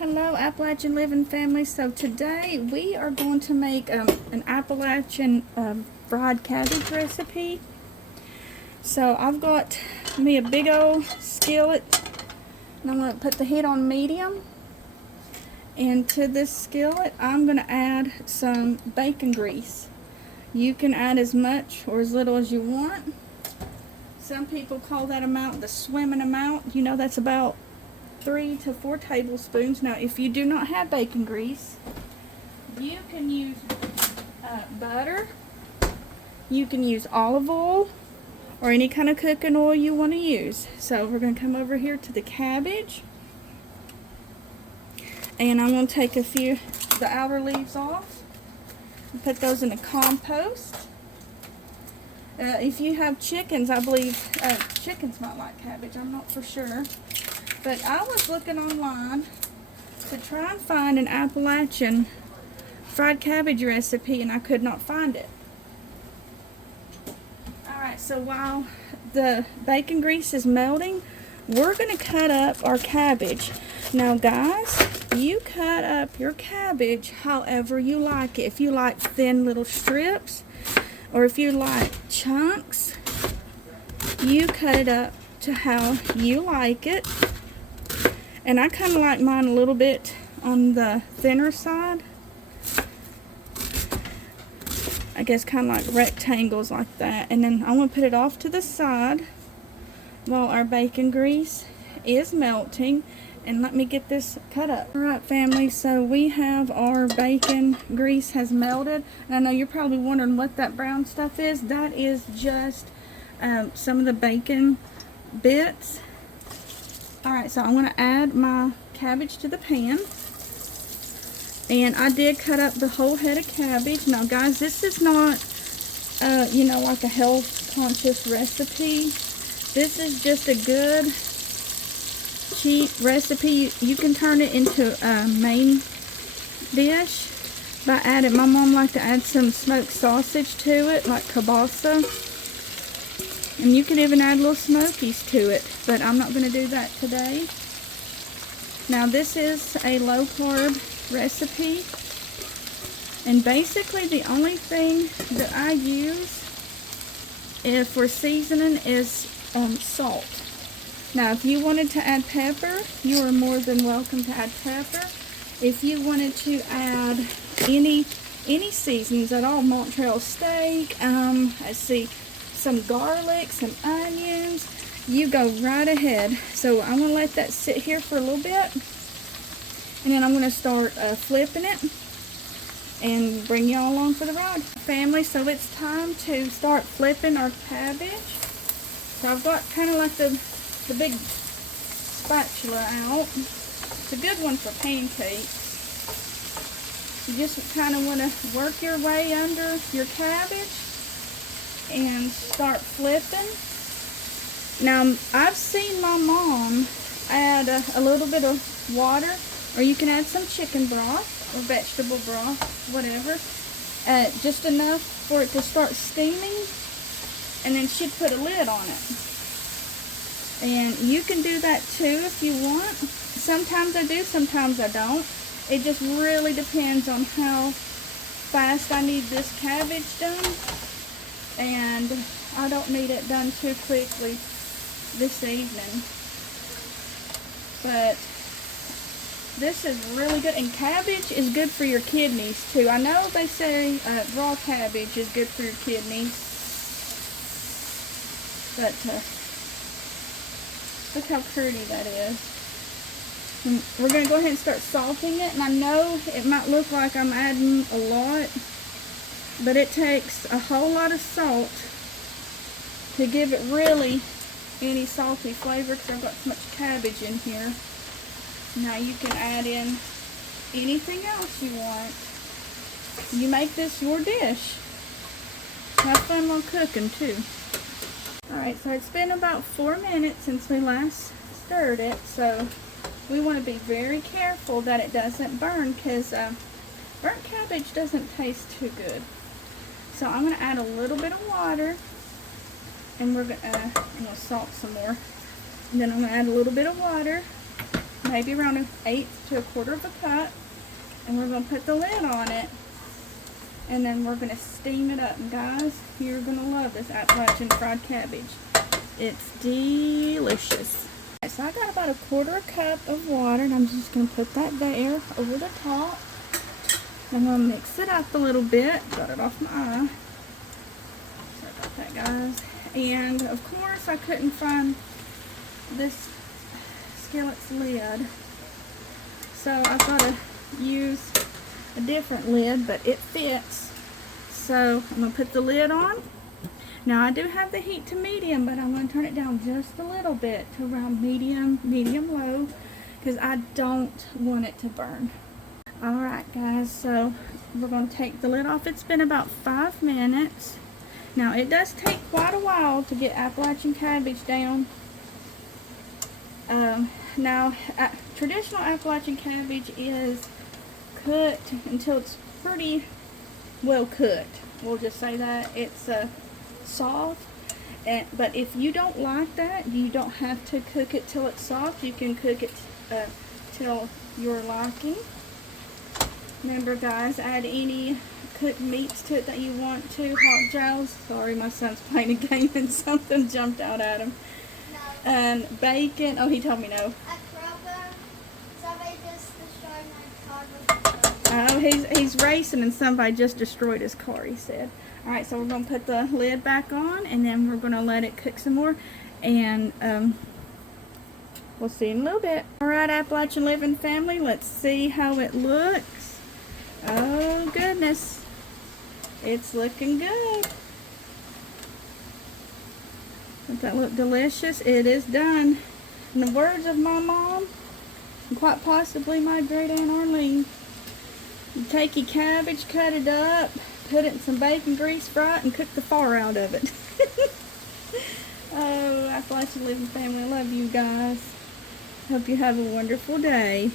Hello Appalachian Living family. So today we are going to make an Appalachian fried cabbage recipe. So I've got me a big old skillet and I'm going to put the heat on medium. And to this skillet I'm going to add some bacon grease. You can add as much or as little as you want. Some people call that amount the swimming amount. You know, that's about 3 to 4 tablespoons. Now if you do not have bacon grease, you can use butter, you can use olive oil, or any kind of cooking oil you want to use. So we're going to come over here to the cabbage, and I'm going to take a few of the outer leaves off and put those in a compost. If you have chickens, I believe chickens might like cabbage, I'm not for sure. But I was looking online to try and find an Appalachian fried cabbage recipe, and I could not find it. Alright, so while the bacon grease is melting, we're going to cut up our cabbage. Now guys, you cut up your cabbage however you like it. If you like thin little strips, or if you like chunks, you cut it up to how you like it. And I kind of like mine a little bit on the thinner side. I guess kind of like rectangles like that. And then I'm going to put it off to the side while our bacon grease is melting. And let me get this cut up. Alright family, so we have our bacon grease has melted. And I know you're probably wondering what that brown stuff is. That is just some of the bacon bits. Alright, so I'm going to add my cabbage to the pan. And I did cut up the whole head of cabbage. Now guys, this is not, you know, like a health conscious recipe. This is just a good, cheap recipe. You can turn it into a main dish by adding, my mom liked to add some smoked sausage to it, like kielbasa. And you can even add little smokies to it, but I'm not going to do that today. Now this is a low carb recipe, and basically the only thing that I use for seasoning is salt. Now if you wanted to add pepper, you are more than welcome to add pepper. If you wanted to add any seasonings at all, Montreal steak, let's see, some garlic, some onions, you go right ahead. So I'm going to let that sit here for a little bit, and then I'm going to start flipping it and bring y'all along for the ride. Family, so it's time to start flipping our cabbage. So I've got kind of like the big spatula out. It's a good one for pancakes. You just kind of want to work your way under your cabbage and start flipping. Now I've seen my mom add a little bit of water, or you can add some chicken broth or vegetable broth, whatever, just enough for it to start steaming, and then she'd put a lid on it. And you can do that too if you want. Sometimes I do, sometimes I don't. It just really depends on how fast I need this cabbage done. And I don't need it done too quickly this evening. But this is really good, and cabbage is good for your kidneys too. I know they say raw cabbage is good for your kidneys, but look how pretty that is. And we're going to go ahead and start salting it. And I know it might look like I'm adding a lot, but it takes a whole lot of salt to give it really any salty flavor, because I've got so much cabbage in here. Now you can add in anything else you want. You make this your dish. Have fun while cooking too. Alright, so it's been about 4 minutes since we last stirred it, so we want to be very careful that it doesn't burn, because burnt cabbage doesn't taste too good. So I'm going to add a little bit of water, and I'm going to salt some more. And then I'm going to add a little bit of water, maybe around an eighth to a quarter of a cup. And we're going to put the lid on it. And then we're going to steam it up. And guys, you're going to love this Appalachian fried cabbage. It's delicious. Okay, so I got about a quarter a cup of water, and I'm just going to put that there over the top. I'm going to mix it up a little bit. Got it off my eye. Sorry about that, guys. And of course, I couldn't find this skillet's lid. So I've got to use a different lid, but it fits. So I'm going to put the lid on. Now I do have the heat to medium, but I'm going to turn it down just a little bit to around medium low, because I don't want it to burn. Alright guys, so we're going to take the lid off. It's been about 5 minutes. Now it does take quite a while to get Appalachian cabbage down. Now traditional Appalachian cabbage is cooked until it's pretty well cooked. We'll just say that. It's soft, but if you don't like that, you don't have to cook it till it's soft. You can cook it till your liking. Remember guys, add any cooked meats to it that you want to. Hot jows. Sorry, my son's playing a game and something jumped out at him. No. And bacon. Oh, he told me no. At Kroger, somebody just destroyed my car with the car. Oh, he's racing and somebody just destroyed his car, he said. Alright, so we're going to put the lid back on, and then we're going to let it cook some more, and we'll see in a little bit. Alright, Appalachian Living family, let's see how it looks. Oh goodness, it's looking good. Doesn't that look delicious? It is done. In the words of my mom, and quite possibly my great Aunt Arlene, you take your cabbage, cut it up, put it in some bacon grease, fry it, and cook the far out of it. Oh, Appalachian Living family, I love you guys. Hope you have a wonderful day.